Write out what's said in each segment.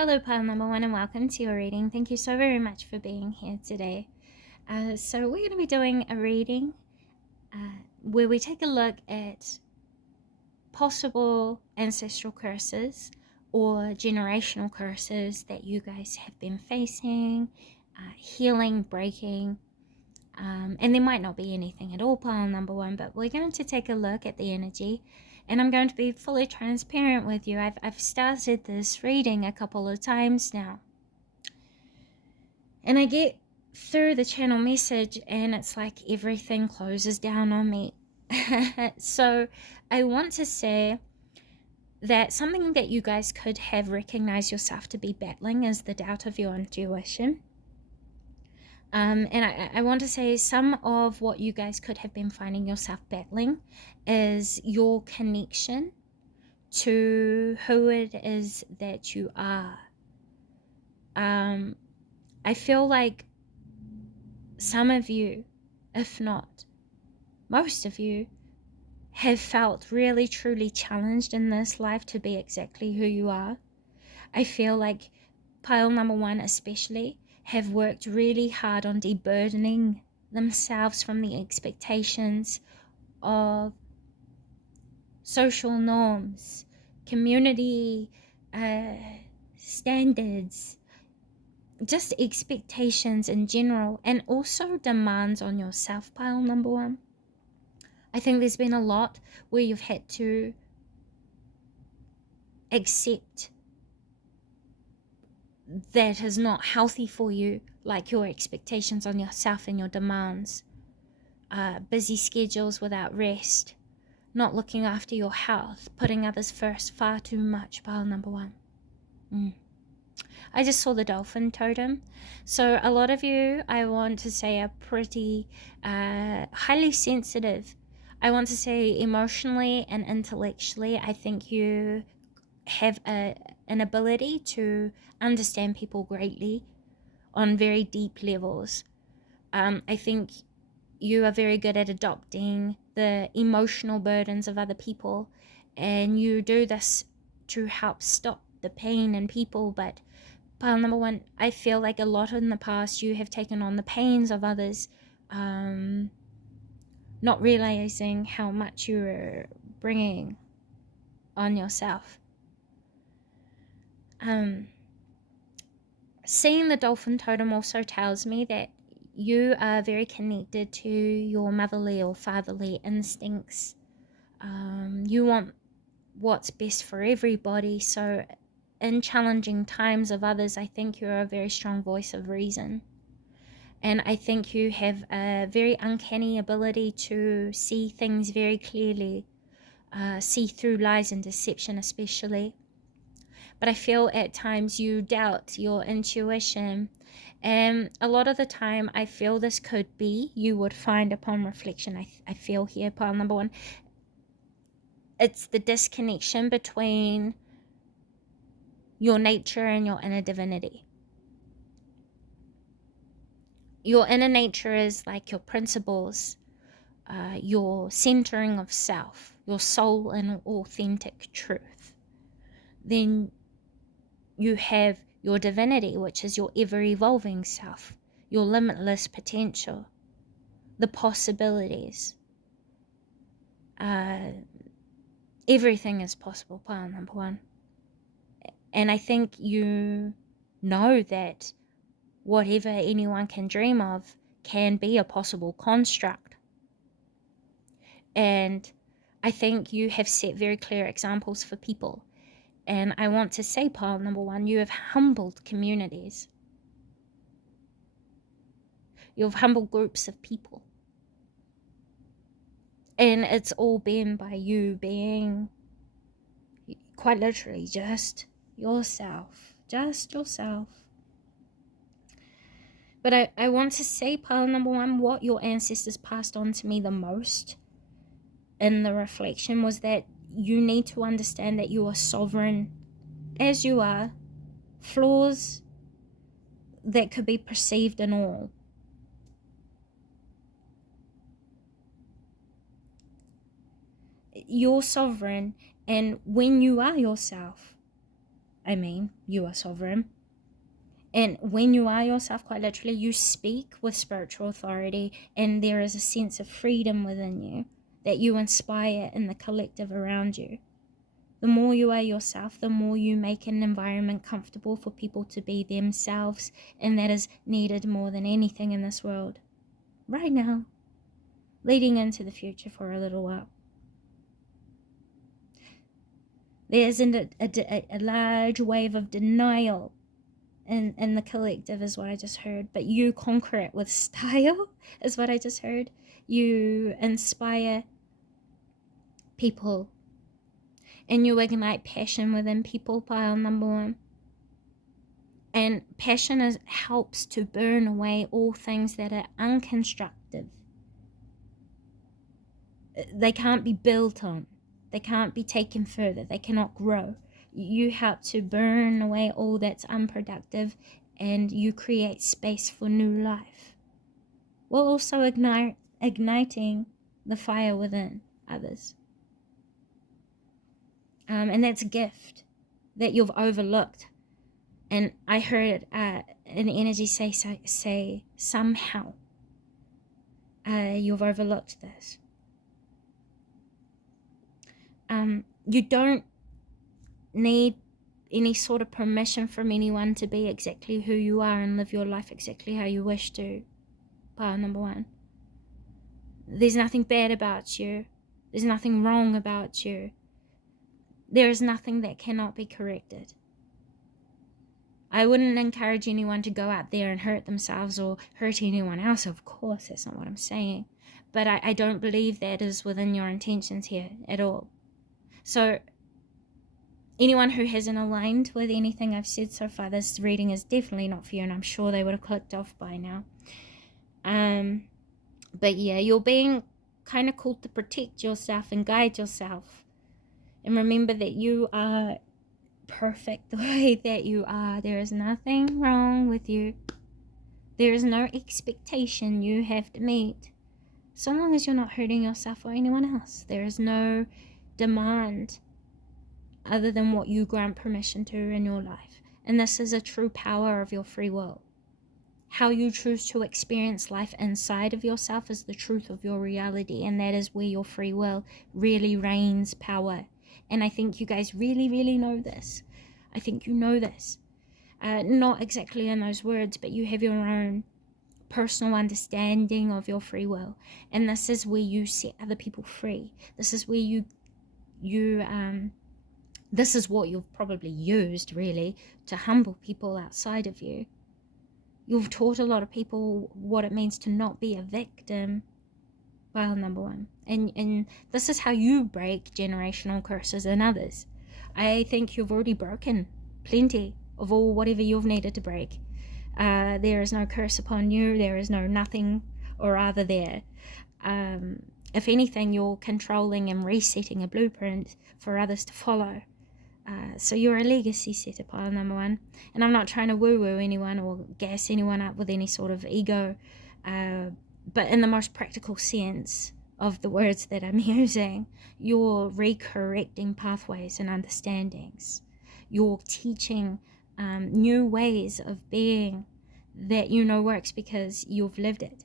Hello, pile number one, and welcome to your reading. Thank you so very much for being here today. So we're going to be doing a reading where we take a look at possible ancestral curses or generational curses that you guys have been facing, healing, breaking, and there might not be anything at all, pile number one, but we're going to take a look at the energy, and I'm going to be fully transparent with you. I've started this reading a couple of times now, and I get through the channel message and it's like everything closes down on me. So I want to say that something that you guys could have recognized yourself to be battling is the doubt of your intuition. And I want to say some of what you guys could have been finding yourself battling is your connection to who it is that you are. I feel like some of you, if not most of you, have felt really truly challenged in this life to be exactly who you are. I feel like pile number one especially have worked really hard on deburdening themselves from the expectations of social norms, community standards, just expectations in general, and also demands on yourself, pile number one. I think there's been a lot where you've had to accept that is not healthy for you, like your expectations on yourself and your demands, busy schedules without rest, not looking after your health, putting others first far too much, pile number one. I just saw the dolphin totem. So a lot of you, I want to say, are pretty highly sensitive. I want to say emotionally and intellectually, I think you have an ability to understand people greatly on very deep levels. I think you are very good at adopting the emotional burdens of other people, and you do this to help stop the pain in people. But pile number one, I feel like a lot in the past you have taken on the pains of others, not realizing how much you're bringing on yourself. Seeing the dolphin totem also tells me that you are very connected to your motherly or fatherly instincts. You want what's best for everybody, so in challenging times of others, I think you're a very strong voice of reason. And I think you have a very uncanny ability to see things very clearly, see through lies and deception especially. But I feel at times you doubt your intuition. And a lot of the time I feel this could be, you would find upon reflection, I feel here, pile number one, it's the disconnection between your nature and your inner divinity. Your inner nature is like your principles, your centering of self, your soul and authentic truth. Then you have your divinity, which is your ever-evolving self, your limitless potential, the possibilities. Everything is possible, pile number one. And I think you know that whatever anyone can dream of can be a possible construct. And I think you have set very clear examples for people. And I want to say, pile number one, you have humbled communities. You've humbled groups of people. And it's all been by you being quite literally just yourself. Just yourself. But I want to say, pile number one, what your ancestors passed on to me the most in the reflection was that you need to understand that you are sovereign as you are. Flaws that could be perceived in all. You're sovereign, and when you are yourself, You are sovereign. And when you are yourself, quite literally, you speak with spiritual authority, and there is a sense of freedom within you that you inspire in the collective around you. The more you are yourself, the more you make an environment comfortable for people to be themselves, and that is needed more than anything in this world right now, leading into the future for a little while. There isn't a large wave of denial in the collective, is what I just heard, but you conquer it with style, is what I just heard. You inspire people, and you ignite passion within people, pile number one. And passion helps to burn away all things that are unconstructive. They can't be built on. They can't be taken further. They cannot grow. You help to burn away all that's unproductive, and you create space for new life, while also igniting the fire within others. And that's a gift that you've overlooked. And I heard an energy say somehow you've overlooked this. You don't need any sort of permission from anyone to be exactly who you are and live your life exactly how you wish to. Pile number one. There's nothing bad about you. There's nothing wrong about you. There is nothing that cannot be corrected. I wouldn't encourage anyone to go out there and hurt themselves or hurt anyone else. Of course, that's not what I'm saying. But I don't believe that is within your intentions here at all. So anyone who hasn't aligned with anything I've said so far, this reading is definitely not for you, and I'm sure they would have clicked off by now. But yeah, you're being kind of called to protect yourself and guide yourself. And remember that you are perfect the way that you are. There is nothing wrong with you. There is no expectation you have to meet, so long as you're not hurting yourself or anyone else. There is no demand other than what you grant permission to in your life. And this is a true power of your free will. How you choose to experience life inside of yourself is the truth of your reality, and that is where your free will really reigns power. And I think you guys really, really know this. I think you know this. Not exactly in those words, but you have your own personal understanding of your free will. And this is where you set other people free. This is where this is what you've probably used, really, to humble people outside of you. You've taught a lot of people what it means to not be a victim. Well, number one. And this is how you break generational curses in others. I think you've already broken plenty of all whatever you've needed to break. There is no curse upon you. There is no nothing or other there. If anything, you're controlling and resetting a blueprint for others to follow. So you're a legacy setter, pile number one. And I'm not trying to woo-woo anyone or gas anyone up with any sort of ego, but in the most practical sense of the words that I'm using, you're recorrecting pathways and understandings. You're teaching new ways of being that you know works because you've lived it.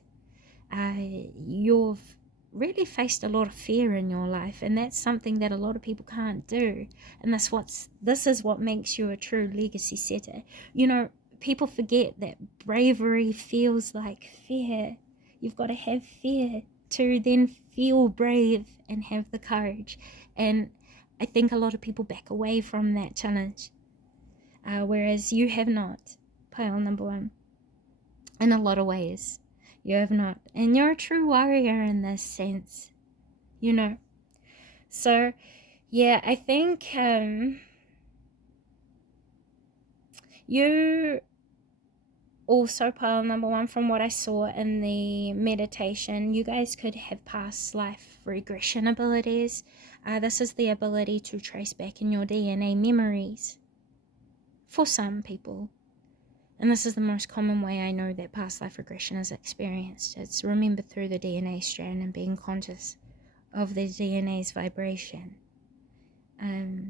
You've really faced a lot of fear in your life, and that's something that a lot of people can't do. And this is what makes you a true legacy setter. You know, people forget that bravery feels like fear. You've got to have fear to then feel brave and have the courage. And I think a lot of people back away from that challenge, whereas you have not, pile number one. In a lot of ways, you have not. And you're a true warrior in this sense, you know. So, yeah, I think you also, pile number one, from what I saw in the meditation, you guys could have past life regression abilities. This is the ability to trace back in your DNA memories for some people. And this is the most common way I know that past life regression is experienced. It's remembered through the DNA strand and being conscious of the DNA's vibration.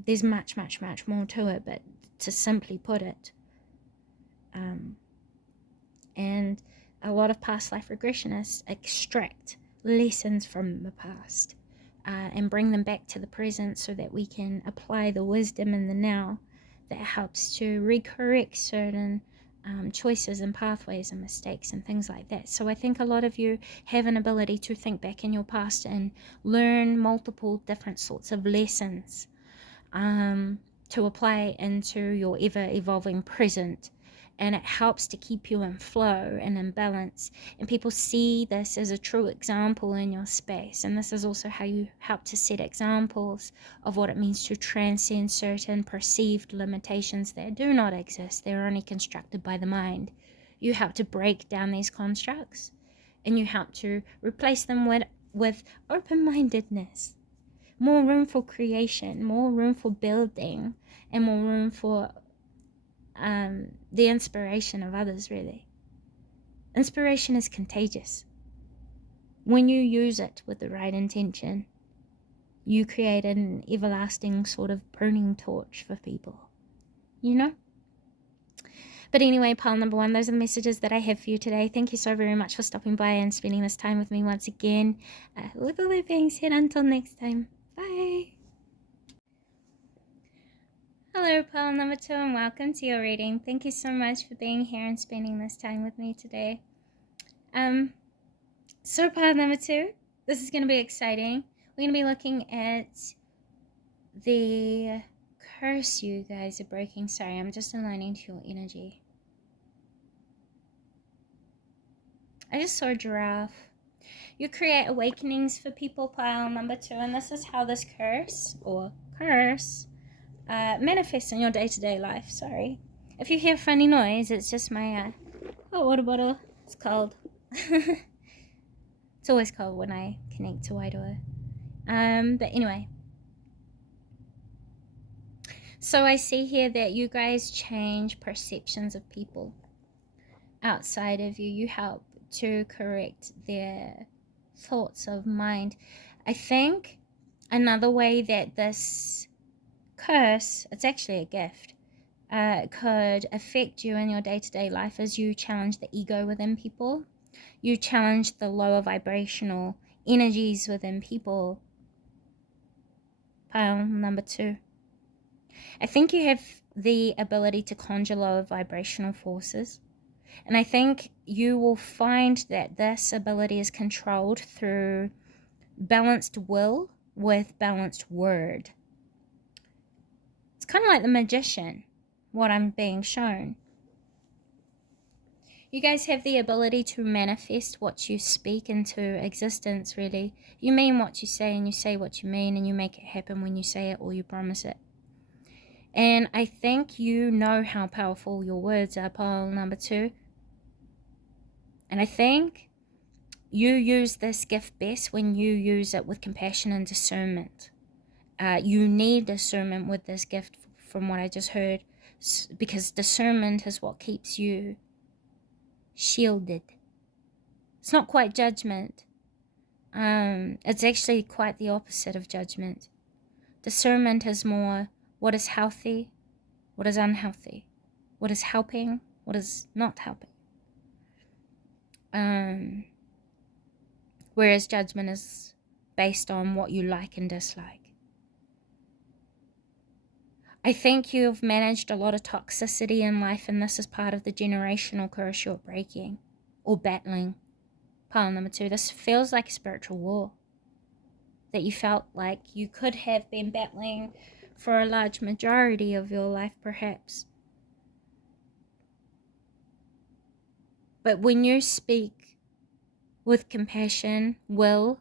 There's much, much, much more to it, but to simply put it, and a lot of past life regressionists extract lessons from the past and bring them back to the present so that we can apply the wisdom in the now that helps to recorrect certain choices and pathways and mistakes and things like that. So I think a lot of you have an ability to think back in your past and learn multiple different sorts of lessons to apply into your ever-evolving present. And it helps to keep you in flow and in balance. And people see this as a true example in your space. And this is also how you help to set examples of what it means to transcend certain perceived limitations that do not exist. They're only constructed by the mind. You help to break down these constructs, and you help to replace them with open-mindedness. More room for creation, more room for building, and more room for the inspiration of others, really. Inspiration is contagious. When you use it with the right intention, you create an everlasting sort of burning torch for people, you know? But anyway, pile number one, those are the messages that I have for you today. Thank you so very much for stopping by and spending this time with me once again. With all that being said, until next time, bye. Hello, pile number two, and welcome to your reading. Thank you so much for being here and spending this time with me today. So pile number two, this is going to be exciting. We're going to be looking at the curse you guys are breaking. Sorry, I'm just aligning to your energy. I just saw a giraffe. You create awakenings for people, pile number two, and this is how this curse manifests in your day-to-day life. Sorry. If you hear funny noise, it's just my hot water bottle. It's cold. It's always cold when I connect to Waitoa. But anyway. So I see here that you guys change perceptions of people outside of you. You help to correct their thoughts of mind. I think another way that this curse, it's actually a gift, could affect you in your day-to-day life as you challenge the ego within people. You challenge the lower vibrational energies within people. Pile number two. I think you have the ability to conjure lower vibrational forces. And I think you will find that this ability is controlled through balanced will with balanced word. It's kind of like the magician, what I'm being shown. You guys have the ability to manifest what you speak into existence, really. You mean what you say, and you say what you mean, and you make it happen when you say it or you promise it. And I think you know how powerful your words are, pile number two. And I think you use this gift best when you use it with compassion and discernment. You need discernment with this gift, from what I just heard, because discernment is what keeps you shielded. It's not quite judgment. It's actually quite the opposite of judgment. Discernment is more what is healthy, what is unhealthy, what is helping, what is not helping. Whereas judgment is based on what you like and dislike. I think you've managed a lot of toxicity in life, and this is part of the generational curse you're breaking or battling. Pile number two, this feels like a spiritual war that you felt like you could have been battling for a large majority of your life, perhaps. But when you speak with compassion, will,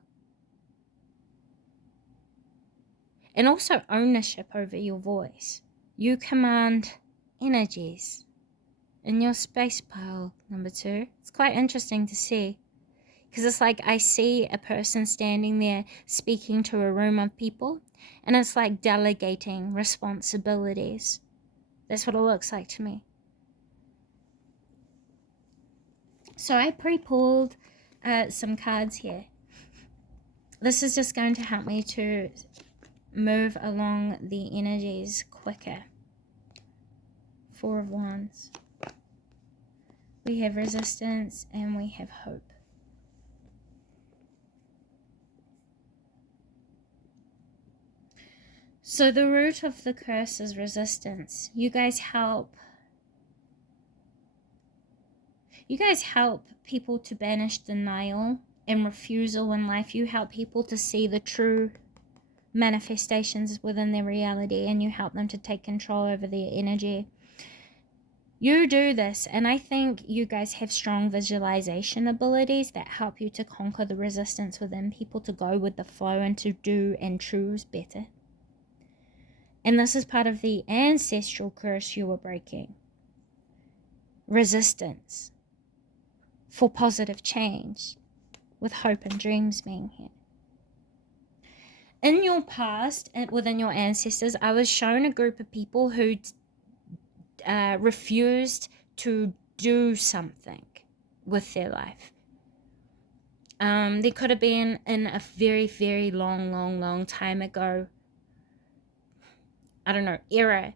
and also ownership over your voice, you command energies in your space, pile number two. It's quite interesting to see, because it's like I see a person standing there speaking to a room of people, and it's like delegating responsibilities. That's what it looks like to me. So I pre-pulled some cards here. This is just going to help me to move along the energies quicker. Four of Wands. We have resistance and we have hope. So the root of the curse is resistance. You guys help people to banish denial and refusal in life. You help people to see the true manifestations within their reality, and you help them to take control over their energy. You do this, and I think you guys have strong visualization abilities that help you to conquer the resistance within people, to go with the flow and to do and choose better. And this is part of the ancestral curse you were breaking. Resistance for positive change, with hope and dreams being here. In your past, and within your ancestors, I was shown a group of people who refused to do something with their life. They could have been in a very, very long time ago, I don't know, era,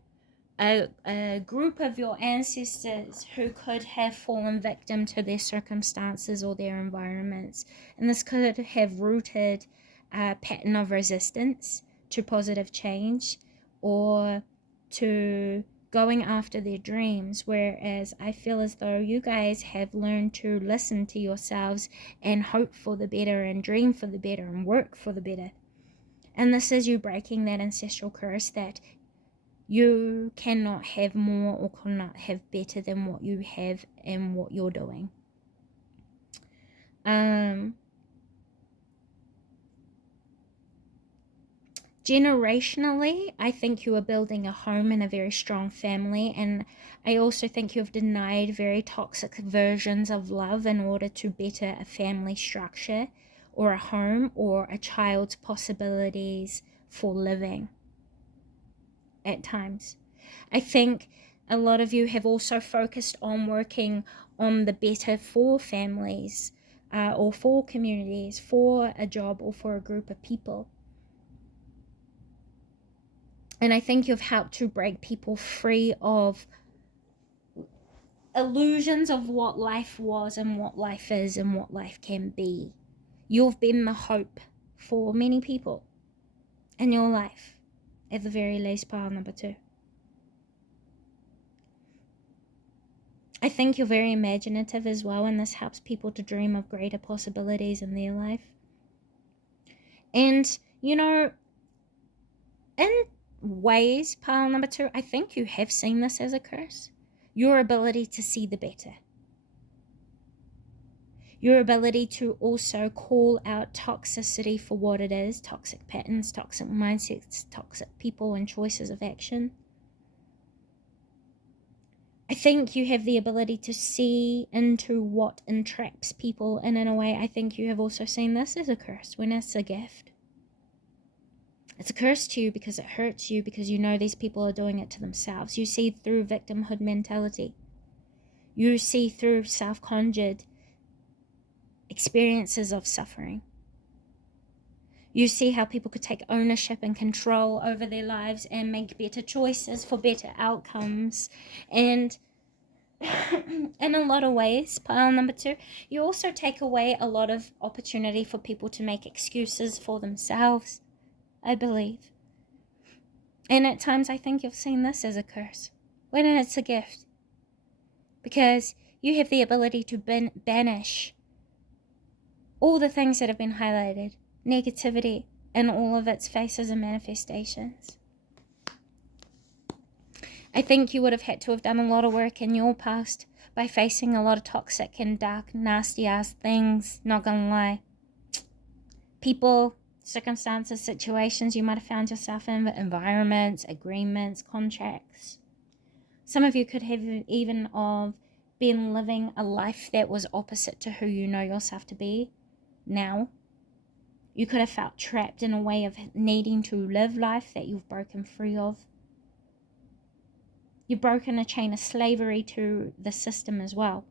a group of your ancestors who could have fallen victim to their circumstances or their environments. And this could have rooted a pattern of resistance to positive change or to going after their dreams, whereas I feel as though you guys have learned to listen to yourselves and hope for the better and dream for the better and work for the better. And this is you breaking that ancestral curse that you cannot have more or cannot have better than what you have and what you're doing. Generationally, I think you are building a home and a very strong family, and I also think you have denied very toxic versions of love in order to better a family structure or a home or a child's possibilities for living at times. I think a lot of you have also focused on working on the better for families or for communities, for a job or for a group of people. And I think you've helped to break people free of illusions of what life was and what life is and what life can be. You've been the hope for many people in your life, at the very least, pile number 2. I think you're very imaginative as well, and this helps people to dream of greater possibilities in their life. And, you know, in ways, pile number 2, I think you have seen this as a curse. Your ability to see the better. Your ability to also call out toxicity for what it is, toxic patterns, toxic mindsets, toxic people and choices of action. I think you have the ability to see into what entraps people, and in a way, I think you have also seen this as a curse when it's a gift. It's a curse to you because it hurts you, because you know these people are doing it to themselves. You see through victimhood mentality. You see through self-conjured experiences of suffering. You see how people could take ownership and control over their lives and make better choices for better outcomes. And in a lot of ways, pile number 2, you also take away a lot of opportunity for people to make excuses for themselves, I believe. And at times I think you've seen this as a curse, when it's a gift. Because you have the ability to banish all the things that have been highlighted, negativity in all of its faces and manifestations. I think you would have had to have done a lot of work in your past by facing a lot of toxic and dark, nasty ass things, not gonna lie. People, circumstances, situations you might have found yourself in, environments, agreements, contracts. Some of you could have even been living a life that was opposite to who you know yourself to be now. You could have felt trapped in a way of needing to live life that you've broken free of. You've broken a chain of slavery to the system as well.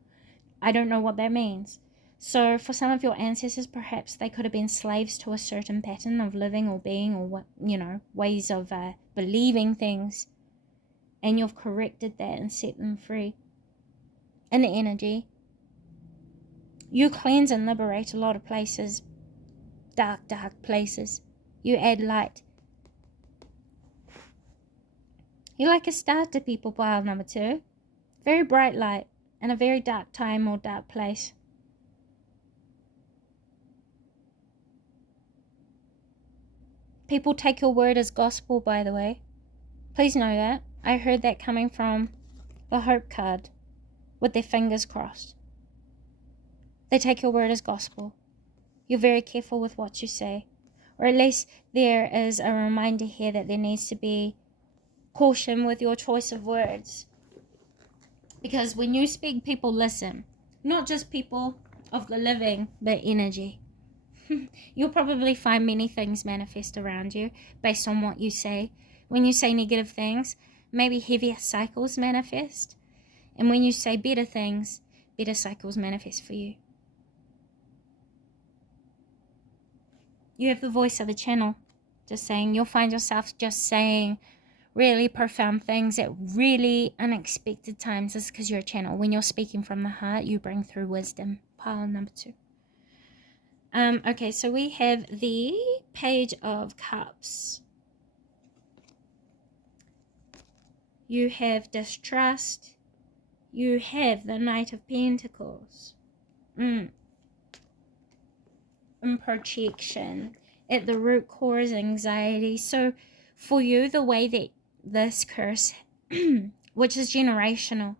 I don't know what that means. So for some of your ancestors, perhaps they could have been slaves to a certain pattern of living or being, or ways of believing things, and you've corrected that and set them free. In the energy, you cleanse and liberate a lot of places, dark places. You add light. You're like a star to people, pile number 2. Very bright light in a very dark time or dark place. People take your word as gospel, by the way. Please know that. I heard that coming from the Hope card with their fingers crossed. They take your word as gospel. You're very careful with what you say. Or at least there is a reminder here that there needs to be caution with your choice of words. Because when you speak, people listen. Not just people of the living, but energy. You'll probably find many things manifest around you based on what you say. When you say negative things, maybe heavier cycles manifest. And when you say better things, better cycles manifest for you. You have the voice of the channel. Just saying, you'll find yourself just saying really profound things at really unexpected times. This is because you're a channel. When you're speaking from the heart, you bring through wisdom. Pile number 2. Okay, so we have the Page of Cups. You have distrust. You have the Knight of Pentacles. And projection. At the root core is anxiety. So for you, the way that this curse, which is generational,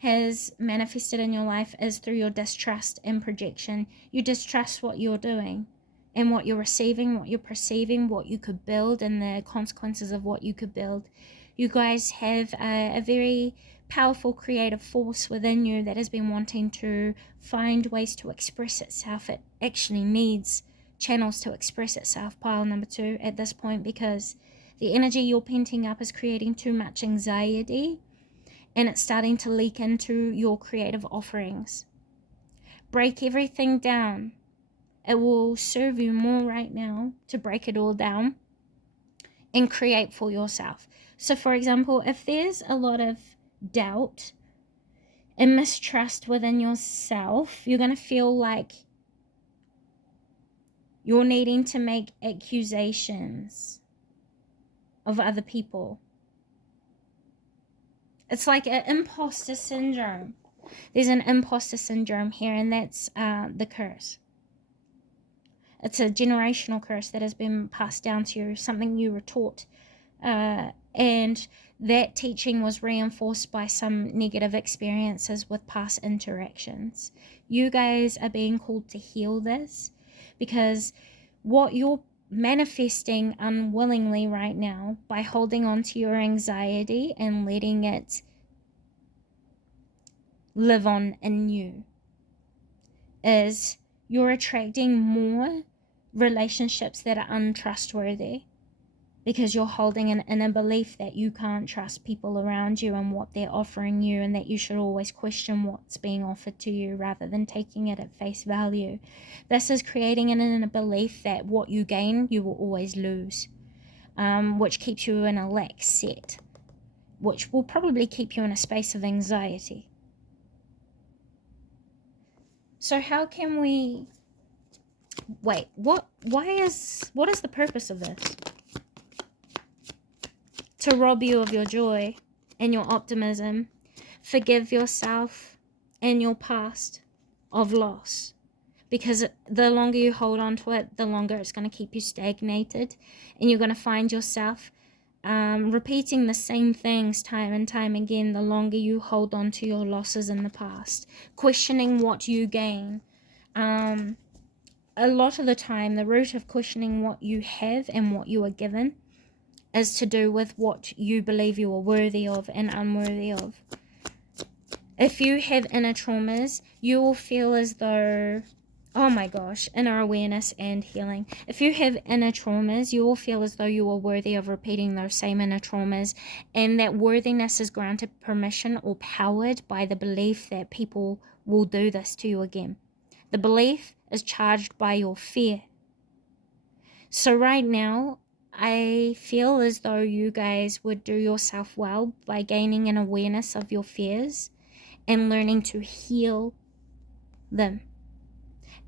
has manifested in your life is through your distrust and projection. You distrust what you're doing and what you're receiving, what you're perceiving, what you could build, and the consequences of what you could build. You guys have a very powerful creative force within you that has been wanting to find ways to express itself. It actually needs channels to express itself, pile number 2, at this point, because the energy you're penting up is creating too much anxiety, and it's starting to leak into your creative offerings. Break everything down. It will serve you more right now to break it all down and create for yourself. So for example, if there's a lot of doubt and mistrust within yourself, you're going to feel like you're needing to make accusations of other people. It's like an imposter syndrome. There's an imposter syndrome here, and that's the curse. It's a generational curse that has been passed down to you, something you were taught. And that teaching was reinforced by some negative experiences with past interactions. You guys are being called to heal this, because what you're manifesting unwillingly right now by holding on to your anxiety and letting it live on in you is you're attracting more relationships that are untrustworthy, because you're holding an inner belief that you can't trust people around you and what they're offering you, and that you should always question what's being offered to you rather than taking it at face value. This is creating an inner belief that what you gain, you will always lose, which keeps you in a lack set, which will probably keep you in a space of anxiety. So how can we... Wait, what is the purpose of this? To rob you of your joy and your optimism. Forgive yourself and your past of loss. Because the longer you hold on to it, the longer it's going to keep you stagnated. And you're going to find yourself repeating the same things time and time again the longer you hold on to your losses in the past. Questioning what you gain. A lot of the time, the root of questioning what you have and what you are given is to do with what you believe you are worthy of and unworthy of. If you have inner traumas, you will feel as though, oh my gosh, inner awareness and healing. If you have inner traumas, you will feel as though you are worthy of repeating those same inner traumas, and that worthiness is granted permission or powered by the belief that people will do this to you again. The belief is charged by your fear. So right now, I feel as though you guys would do yourself well by gaining an awareness of your fears and learning to heal them.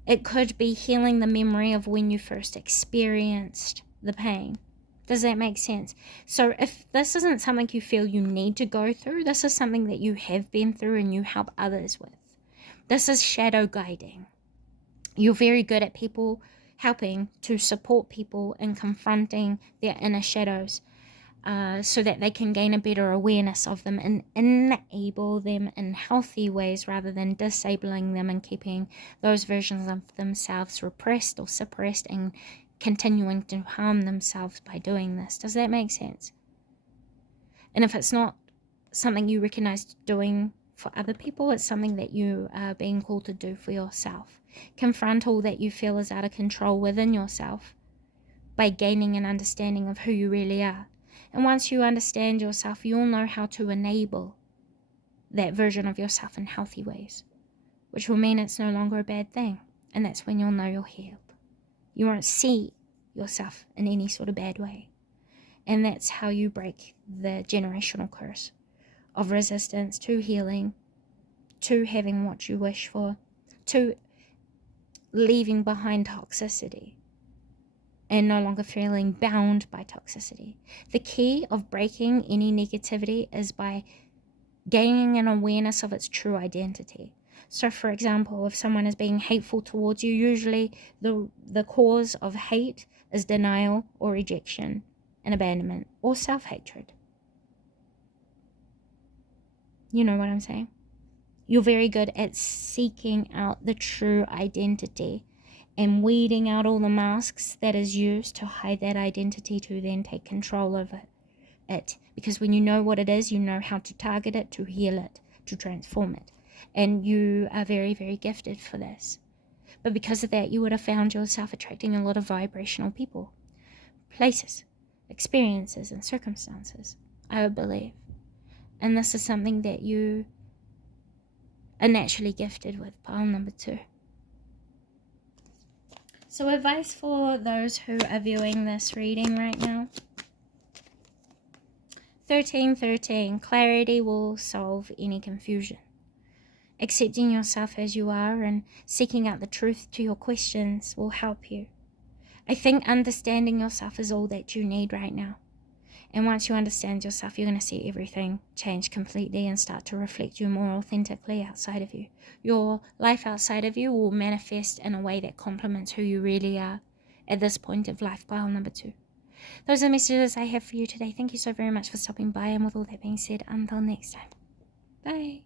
It could be healing the memory of when you first experienced the pain. Does that make sense? So if this isn't something you feel you need to go through, this is something that you have been through and you help others with. This is shadow guiding. You're very good at people helping to support people in confronting their inner shadows, so that they can gain a better awareness of them and enable them in healthy ways rather than disabling them and keeping those versions of themselves repressed or suppressed and continuing to harm themselves by doing this. Does that make sense? And if it's not something you recognize doing for other people, it's something that you are being called to do for yourself. Confront all that you feel is out of control within yourself by gaining an understanding of who you really are. And once you understand yourself, you'll know how to enable that version of yourself in healthy ways, which will mean it's no longer a bad thing. And that's when you'll know you're healed. You won't see yourself in any sort of bad way. And that's how you break the generational curse of resistance to healing, to having what you wish for, to leaving behind toxicity and no longer feeling bound by toxicity. The key of breaking any negativity is by gaining an awareness of its true identity. So for example, if someone is being hateful towards you, usually the cause of hate is denial or rejection and abandonment or self-hatred. You know what I'm saying? You're very good at seeking out the true identity and weeding out all the masks that is used to hide that identity to then take control over it. Because when you know what it is, you know how to target it, to heal it, to transform it. And you are very, very gifted for this. But because of that, you would have found yourself attracting a lot of vibrational people, places, experiences, and circumstances, I would believe. And this is something that you are naturally gifted with, pile number 2. So advice for those who are viewing this reading right now. 1313, clarity will solve any confusion. Accepting yourself as you are and seeking out the truth to your questions will help you. I think understanding yourself is all that you need right now. And once you understand yourself, you're going to see everything change completely and start to reflect you more authentically outside of you. Your life outside of you will manifest in a way that complements who you really are at this point of life, pile number 2. Those are the messages I have for you today. Thank you so very much for stopping by. And with all that being said, until next time. Bye.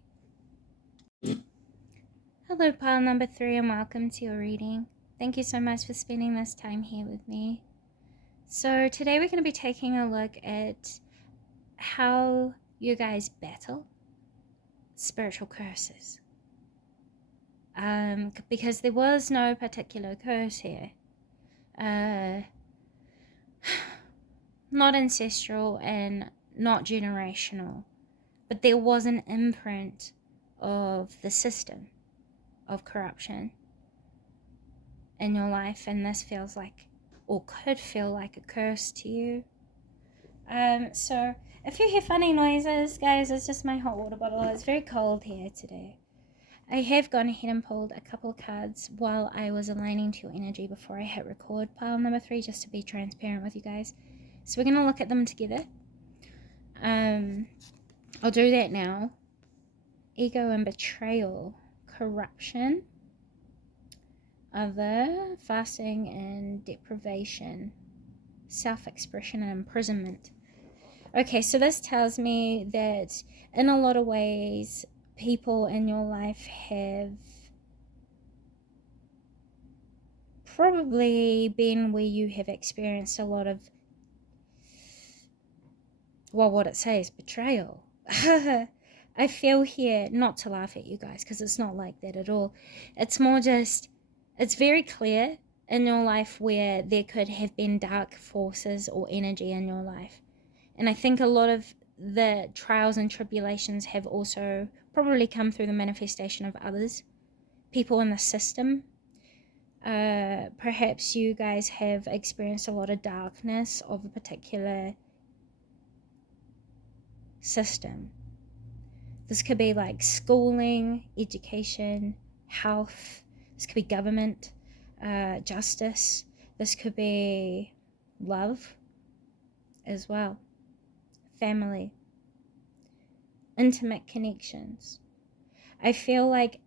Hello, pile number 3, and welcome to your reading. Thank you so much for spending this time here with me. So today we're going to be taking a look at how you guys battle spiritual curses. Because there was no particular curse here. Not ancestral and not generational. But there was an imprint of the system of corruption in your life. And this feels like, or could feel like, a curse to you. So if you hear funny noises, guys, it's just my hot water bottle. It's very cold here today. I have gone ahead and pulled a couple of cards while I was aligning to your energy before I hit record, pile number 3, just to be transparent with you guys. So we're going to look at them together. I'll do that now. Ego and betrayal, corruption, other, fasting and deprivation, self-expression and imprisonment. Okay, so this tells me that in a lot of ways, people in your life have probably been where you have experienced a lot of, well, what it says, betrayal. I feel here, not to laugh at you guys, because it's not like that at all. It's more just, it's very clear in your life where there could have been dark forces or energy in your life. And I think a lot of the trials and tribulations have also probably come through the manifestation of others people in the system. Perhaps you guys have experienced a lot of darkness of a particular system. This could be like schooling, education, health. This could be government, justice. This could be love as well, family, intimate connections. I feel like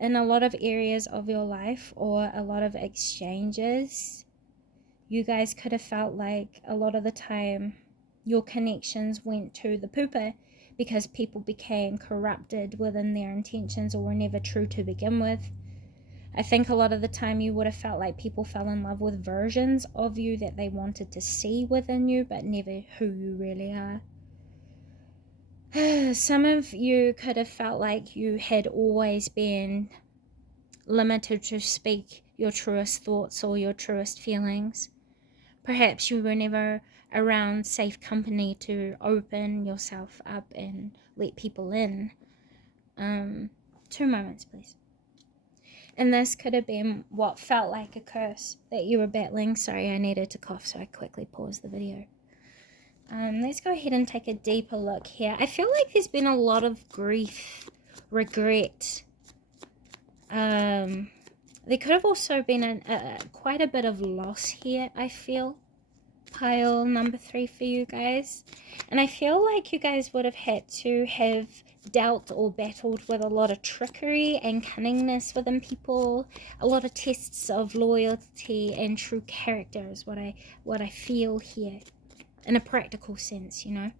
in a lot of areas of your life, or a lot of exchanges, you guys could have felt like a lot of the time your connections went to the pooper because people became corrupted within their intentions or were never true to begin with. I think a lot of the time you would have felt like people fell in love with versions of you that they wanted to see within you, but never who you really are. Some of you could have felt like you had always been limited to speak your truest thoughts or your truest feelings. Perhaps you were never around safe company to open yourself up and let people in. 2 moments, please. And this could have been what felt like a curse that you were battling. Sorry, I needed to cough, so I quickly paused the video. Let's go ahead and take a deeper look here. I feel like there's been a lot of grief, regret. There could have also been quite a bit of loss here, I feel. Pile number 3 for you guys. And I feel like you guys would have had to have dealt or battled with a lot of trickery and cunningness within people, a lot of tests of loyalty and true character is what I feel here, in a practical sense, you know.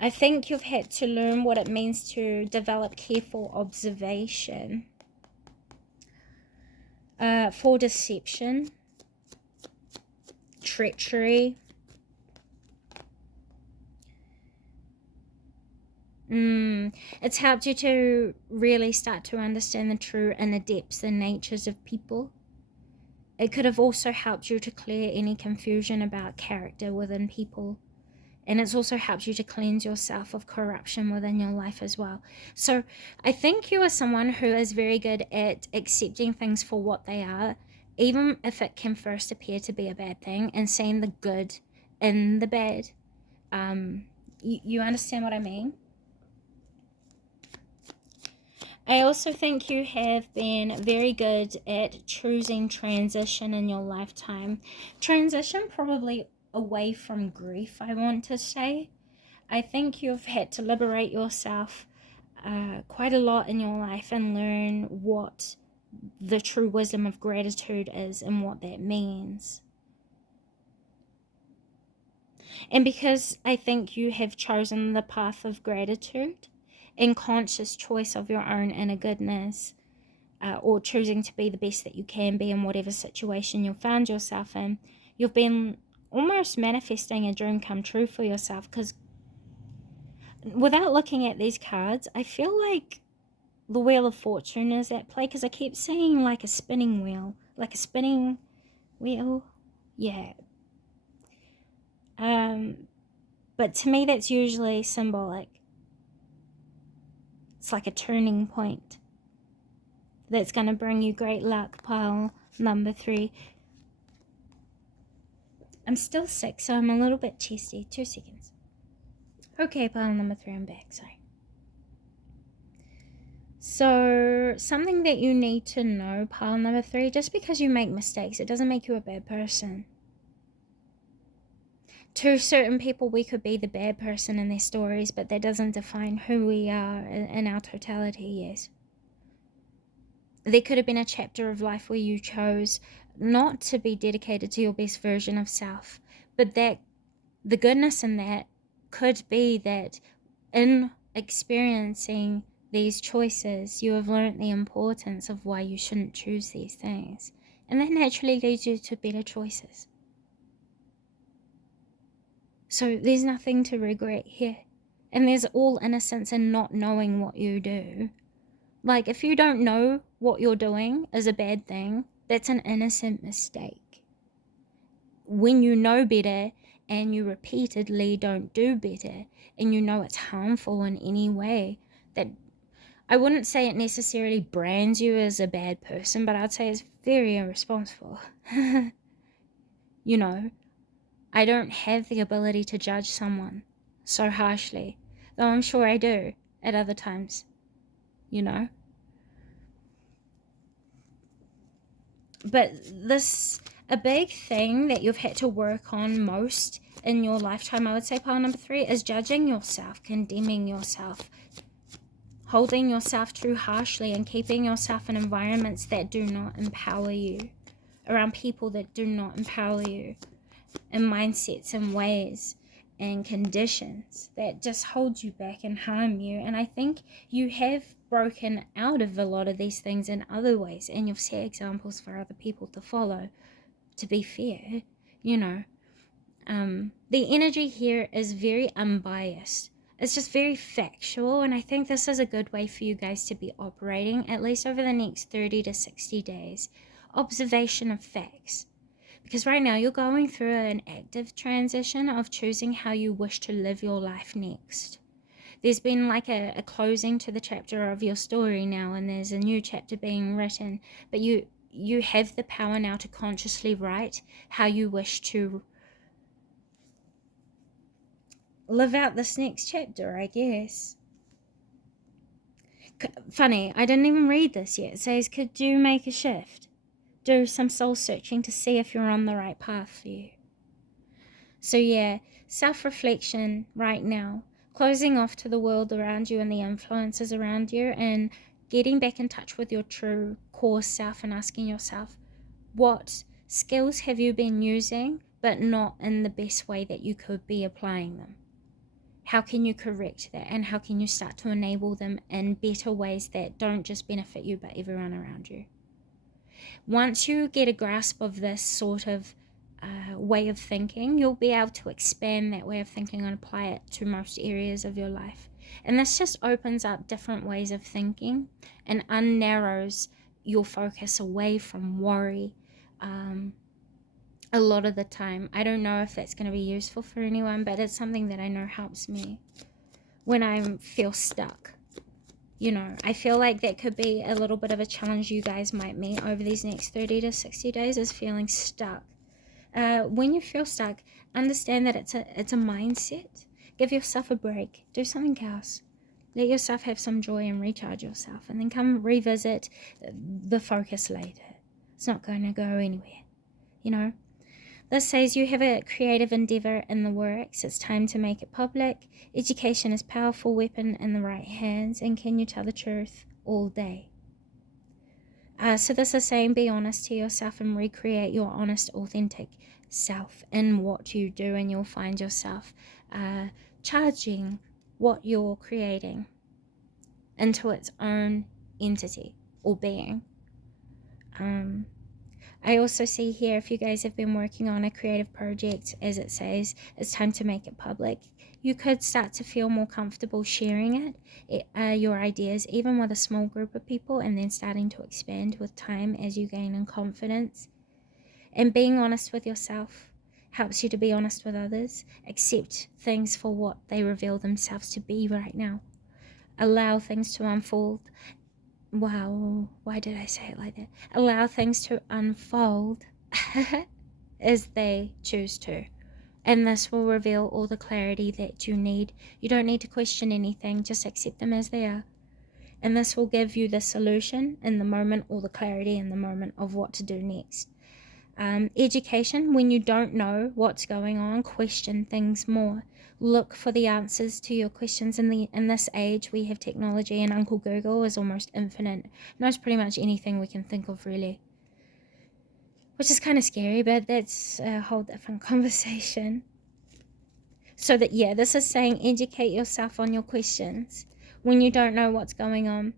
I think you've had to learn what it means to develop careful observation for deception, treachery. It's helped you to really start to understand the true inner depths and natures of people. It could have also helped you to clear any confusion about character within people. And it's also helped you to cleanse yourself of corruption within your life as well. So I think you are someone who is very good at accepting things for what they are, even if it can first appear to be a bad thing, and seeing the good in the bad. You understand what I mean? I also think you have been very good at choosing transition in your lifetime. Transition probably away from grief, I want to say. I think you've had to liberate yourself quite a lot in your life and learn what the true wisdom of gratitude is and what that means. And because I think you have chosen the path of gratitude and conscious choice of your own inner goodness, or choosing to be the best that you can be in whatever situation you found yourself in, you've been almost manifesting a dream come true for yourself. Because without looking at these cards, I feel like the Wheel of Fortune is at play, because I keep saying like a spinning wheel, like a spinning wheel. Yeah. But to me, that's usually symbolic. It's like a turning point that's going to bring you great luck, pile number 3. I'm still sick, so I'm a little bit chesty. 2 seconds. Okay, pile number 3, I'm back, sorry. So, something that you need to know, pile number 3, just because you make mistakes, it doesn't make you a bad person. To certain people, we could be the bad person in their stories, but that doesn't define who we are in our totality, yes. There could have been a chapter of life where you chose not to be dedicated to your best version of self, but that the goodness in that could be that in experiencing these choices, you have learned the importance of why you shouldn't choose these things. And that naturally leads you to better choices. So there's nothing to regret here. And there's all innocence in not knowing what you do. Like, if you don't know what you're doing is a bad thing, that's an innocent mistake. When you know better and you repeatedly don't do better, and you know it's harmful in any way, that I wouldn't say it necessarily brands you as a bad person, but I'd say it's very irresponsible. You know, I don't have the ability to judge someone so harshly, though I'm sure I do at other times, you know. But a big thing that you've had to work on most in your lifetime, I would say, pile number 3, is judging yourself, condemning yourself, holding yourself too harshly, and keeping yourself in environments that do not empower you, around people that do not empower you, in mindsets and ways and conditions that just hold you back and harm you. And I think you have broken out of a lot of these things in other ways, and you've set examples for other people to follow, to be fair, you know. The energy here is very unbiased. It's just very factual, and I think this is a good way for you guys to be operating, at least over the next 30 to 60 days. Observation of facts. Because right now you're going through an active transition of choosing how you wish to live your life next. There's been like a closing to the chapter of your story now, and there's a new chapter being written, but you have the power now to consciously write how you wish to live out this next chapter, I guess. Funny, I didn't even read this yet. It says, could you make a shift? Do some soul searching to see if you're on the right path for you. So yeah, self-reflection right now, closing off to the world around you and the influences around you, and getting back in touch with your true core self and asking yourself, what skills have you been using but not in the best way that you could be applying them? How can you correct that, and how can you start to enable them in better ways that don't just benefit you but everyone around you? Once you get a grasp of this sort of way of thinking, you'll be able to expand that way of thinking and apply it to most areas of your life. And this just opens up different ways of thinking and unnarrows your focus away from worry a lot of the time. I don't know if that's going to be useful for anyone, but it's something that I know helps me when I feel stuck. You know, I feel like that could be a little bit of a challenge you guys might meet over these next 30 to 60 days, is feeling stuck. When you feel stuck, understand that it's a mindset. Give yourself a break. Do something else. Let yourself have some joy and recharge yourself, and then come revisit the focus later. It's not going to go anywhere, you know. This says you have a creative endeavor in the works. It's time to make it public. Education is a powerful weapon in the right hands, and can you tell the truth all day? So this is saying be honest to yourself and recreate your honest, authentic self in what you do, and you'll find yourself charging what you're creating into its own entity or being. I also see here, if you guys have been working on a creative project, as it says, it's time to make it public. You could start to feel more comfortable sharing your ideas, even with a small group of people, and then starting to expand with time as you gain in confidence. And being honest with yourself helps you to be honest with others. Accept things for what they reveal themselves to be right now. Allow things to unfold. Wow, why did I say it like that? Allow things to unfold as they choose to. And this will reveal all the clarity that you need. You don't need to question anything, just accept them as they are. And this will give you the solution in the moment, or the clarity in the moment of what to do next. Education, when you don't know what's going on, question things more. Look for the answers to your questions. In this age, we have technology, and Uncle Google is almost infinite. Knows pretty much anything we can think of, really. Which is kind of scary, but that's a whole different conversation. So that, yeah, this is saying educate yourself on your questions. When you don't know what's going on,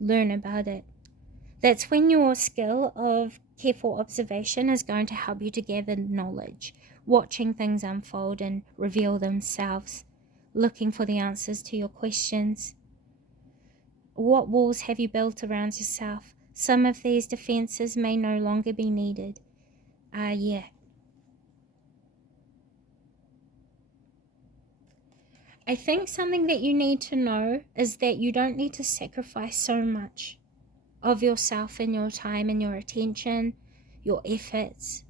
learn about it. That's when your skill of careful observation is going to help you to gather knowledge, watching things unfold and reveal themselves, looking for the answers to your questions. What walls have you built around yourself? Some of these defenses may no longer be needed. Yeah. I think something that you need to know is that you don't need to sacrifice so much of yourself and your time and your attention, your efforts.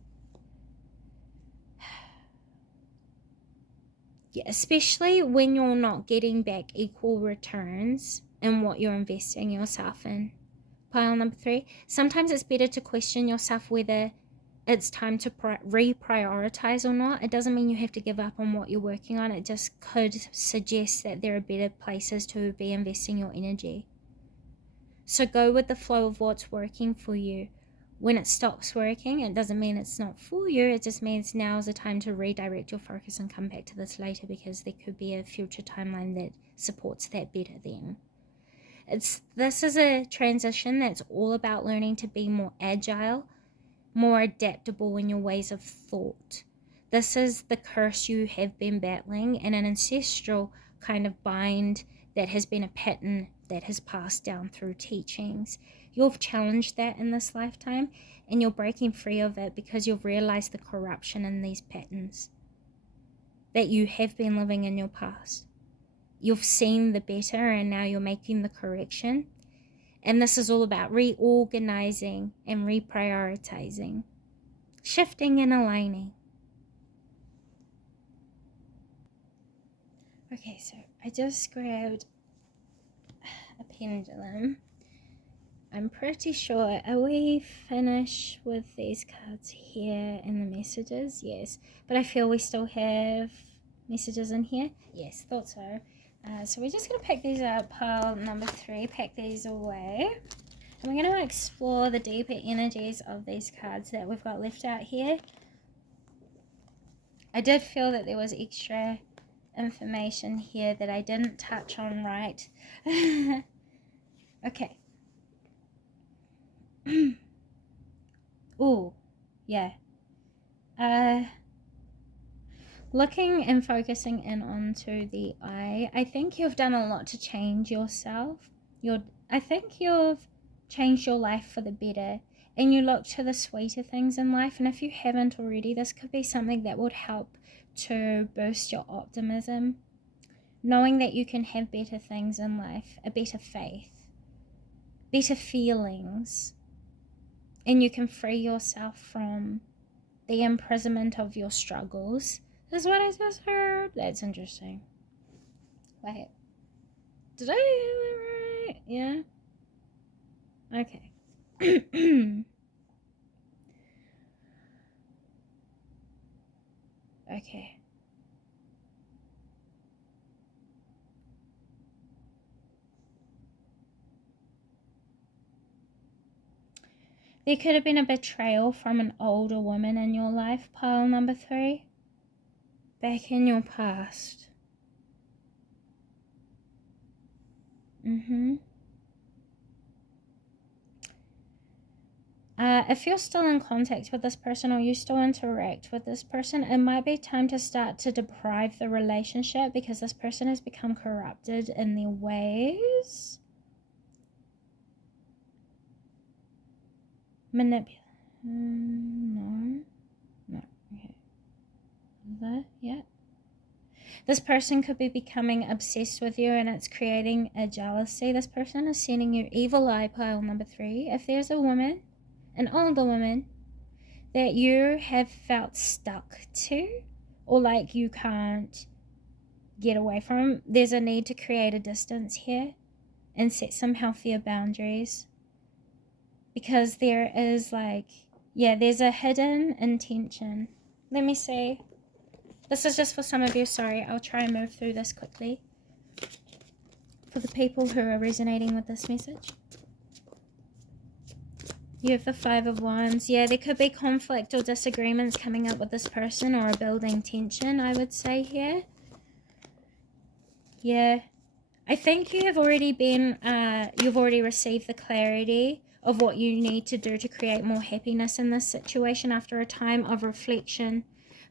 Yeah, especially when you're not getting back equal returns in what you're investing yourself in. Pile number 3, sometimes it's better to question yourself whether it's time to reprioritize or not. It doesn't mean you have to give up on what you're working on. It just could suggest that there are better places to be investing your energy. So go with the flow of what's working for you. When it stops working, it doesn't mean it's not for you. It just means now's the time to redirect your focus and come back to this later, because there could be a future timeline that supports that better then. This is a transition that's all about learning to be more agile, more adaptable in your ways of thought. This is the curse you have been battling, and an ancestral kind of bind that has been a pattern that has passed down through teachings. You've challenged that in this lifetime, and you're breaking free of it because you've realized the corruption in these patterns that you have been living in your past. You've seen the better, and now you're making the correction. And this is all about reorganizing and reprioritizing, shifting and aligning. Okay, so I just grabbed a pendulum. I'm pretty sure, are we finished with these cards here and the messages? Yes, but I feel we still have messages in here. Yes, thought so. So we're just going to pick these up, pile number 3, pack these away. And we're going to explore the deeper energies of these cards that we've got left out here. I did feel that there was extra information here that I didn't touch on right. Okay. Ooh, yeah. Looking and focusing in onto the eye, I think you've done a lot to change yourself. I think you've changed your life for the better, and you look to the sweeter things in life. And if you haven't already, this could be something that would help to boost your optimism, knowing that you can have better things in life, a better faith, better feelings, and you can free yourself from the imprisonment of your struggles. Is what I just heard. That's interesting. Wait, did I hear that right? Yeah. Okay. Okay. There could have been a betrayal from an older woman in your life, pile number 3. Back in your past. If you're still in contact with this person, or you still interact with this person, it might be time to start to deprive the relationship, because this person has become corrupted in their ways. No. Okay. Yeah. This person could be becoming obsessed with you, and it's creating a jealousy. This person is sending you evil eye, pile number 3. If there's a woman, an older woman, that you have felt stuck to, or like you can't get away from, there's a need to create a distance here and set some healthier boundaries. Because there is there's a hidden intention. Let me see. This is just for some of you. Sorry, I'll try and move through this quickly. For the people who are resonating with this message. You have the 5 of Wands. Yeah, there could be conflict or disagreements coming up with this person, or a building tension, I would say here. Yeah. I think you have already been, you've already received the clarity of what you need to do to create more happiness in this situation after a time of reflection.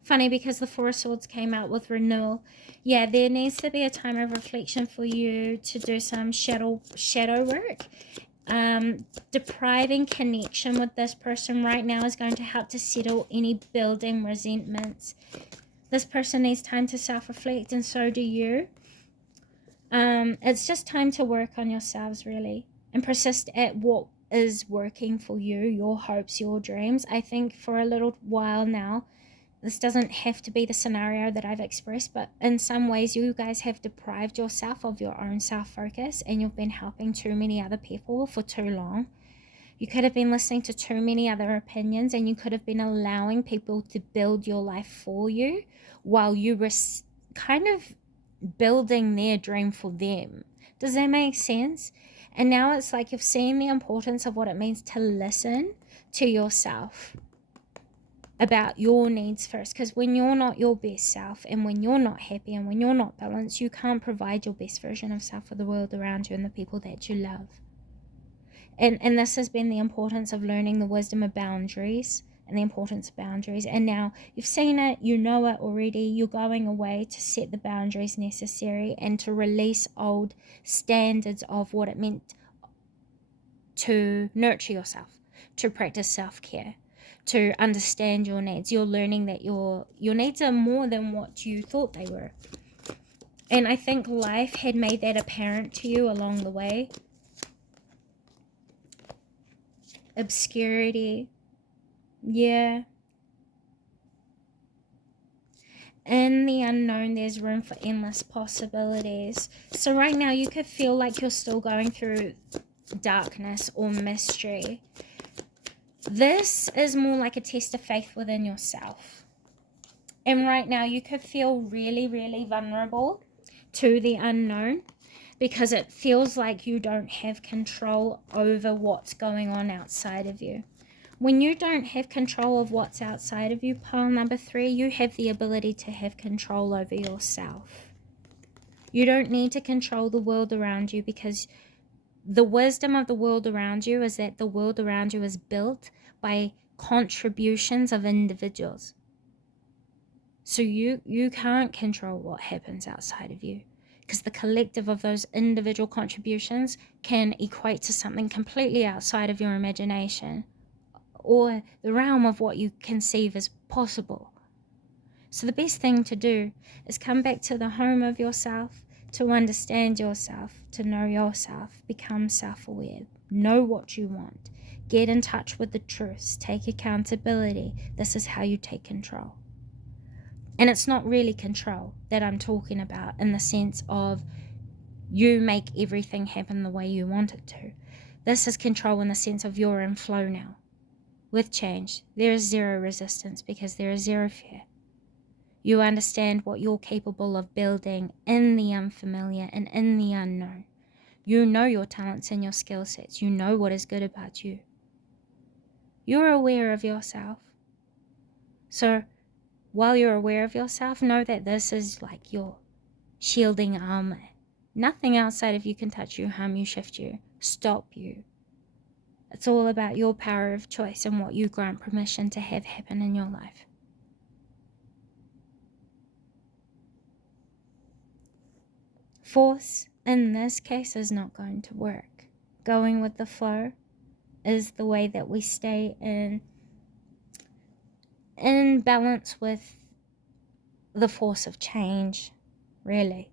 Funny, because the 4 of Swords came out with renewal. Yeah, there needs to be a time of reflection for you to do some shadow work. Depriving connection with this person right now is going to help to settle any building resentments. This person needs time to self-reflect, and so do you. It's just time to work on yourselves, really, and persist at what is working for you, your hopes, your dreams. I think for a little while now, this doesn't have to be the scenario that I've expressed, but in some ways you guys have deprived yourself of your own self-focus, and you've been helping too many other people for too long. You could have been listening to too many other opinions, and you could have been allowing people to build your life for you while you were kind of building their dream for them. Does that make sense? And now it's like you've seen the importance of what it means to listen to yourself about your needs first, because when you're not your best self, and when you're not happy, and when you're not balanced, you can't provide your best version of self for the world around you and the people that you love. And this has been the importance of learning the wisdom of boundaries and the importance of boundaries. And now you've seen it, you know it already. You're going away to set the boundaries necessary and to release old standards of what it meant to nurture yourself, to practice self-care, to understand your needs. You're learning that your needs are more than what you thought they were. And I think life had made that apparent to you along the way. Obscurity. Yeah. In the unknown, there's room for endless possibilities. So right now, you could feel like you're still going through darkness or mystery. This is more like a test of faith within yourself. And right now, you could feel really, really vulnerable to the unknown, because it feels like you don't have control over what's going on outside of you. When you don't have control of what's outside of you, pile number 3, you have the ability to have control over yourself. You don't need to control the world around you, because the wisdom of the world around you is that the world around you is built by contributions of individuals. So you can't control what happens outside of you, because the collective of those individual contributions can equate to something completely outside of your imagination, or the realm of what you conceive as possible. So the best thing to do is come back to the home of yourself, to understand yourself, to know yourself, become self-aware, know what you want, get in touch with the truths, take accountability. This is how you take control. And it's not really control that I'm talking about in the sense of you make everything happen the way you want it to. This is control in the sense of you're in flow now. With change, there is zero resistance, because there is zero fear. You understand what you're capable of building in the unfamiliar and in the unknown. You know your talents and your skill sets. You know what is good about you. You're aware of yourself. So while you're aware of yourself, know that this is like your shielding armor. Nothing outside of you can touch you, harm you, shift you, stop you. It's all about your power of choice and what you grant permission to have happen in your life. Force, in this case, is not going to work. Going with the flow is the way that we stay in balance with the force of change, really.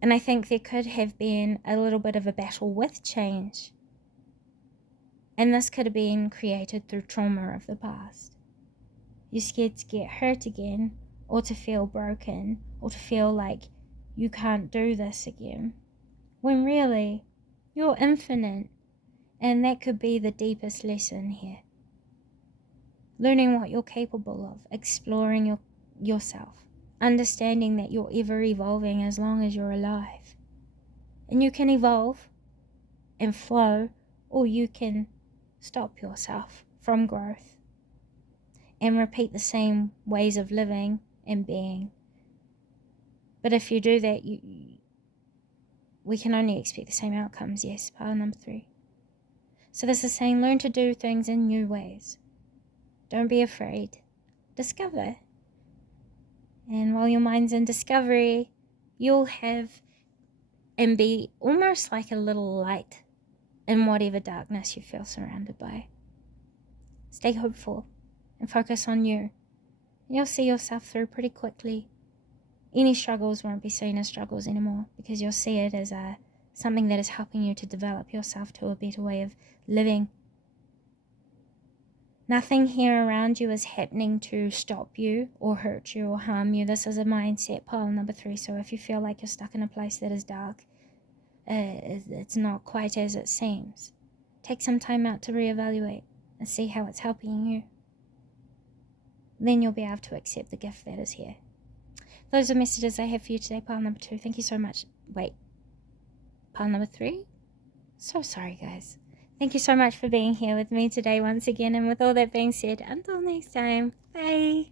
And I think there could have been a little bit of a battle with change. And this could have been created through trauma of the past. You're scared to get hurt again, or to feel broken, or to feel like you can't do this again. When really, you're infinite. And that could be the deepest lesson here. Learning what you're capable of, exploring yourself, understanding that you're ever evolving as long as you're alive. And you can evolve and flow, or you can stop yourself from growth and repeat the same ways of living and being. But if you do that, we can only expect the same outcomes. Yes, pile number 3. So this is saying, learn to do things in new ways. Don't be afraid. Discover. And while your mind's in discovery, you'll have and be almost like a little light in whatever darkness you feel surrounded by. Stay hopeful and focus on you. You'll see yourself through pretty quickly. Any struggles won't be seen as struggles anymore, because you'll see it as something that is helping you to develop yourself to a better way of living. Nothing here around you is happening to stop you or hurt you or harm you. This is a mindset, pile number 3. So if you feel like you're stuck in a place that is dark, it's not quite as it seems. Take some time out to reevaluate and see how it's helping you. Then you'll be able to accept the gift that is here. Those are messages I have for you today, pile number 2. Thank you so much. Wait, pile number 3? So sorry, guys. Thank you so much for being here with me today once again. And with all that being said, until next time, bye.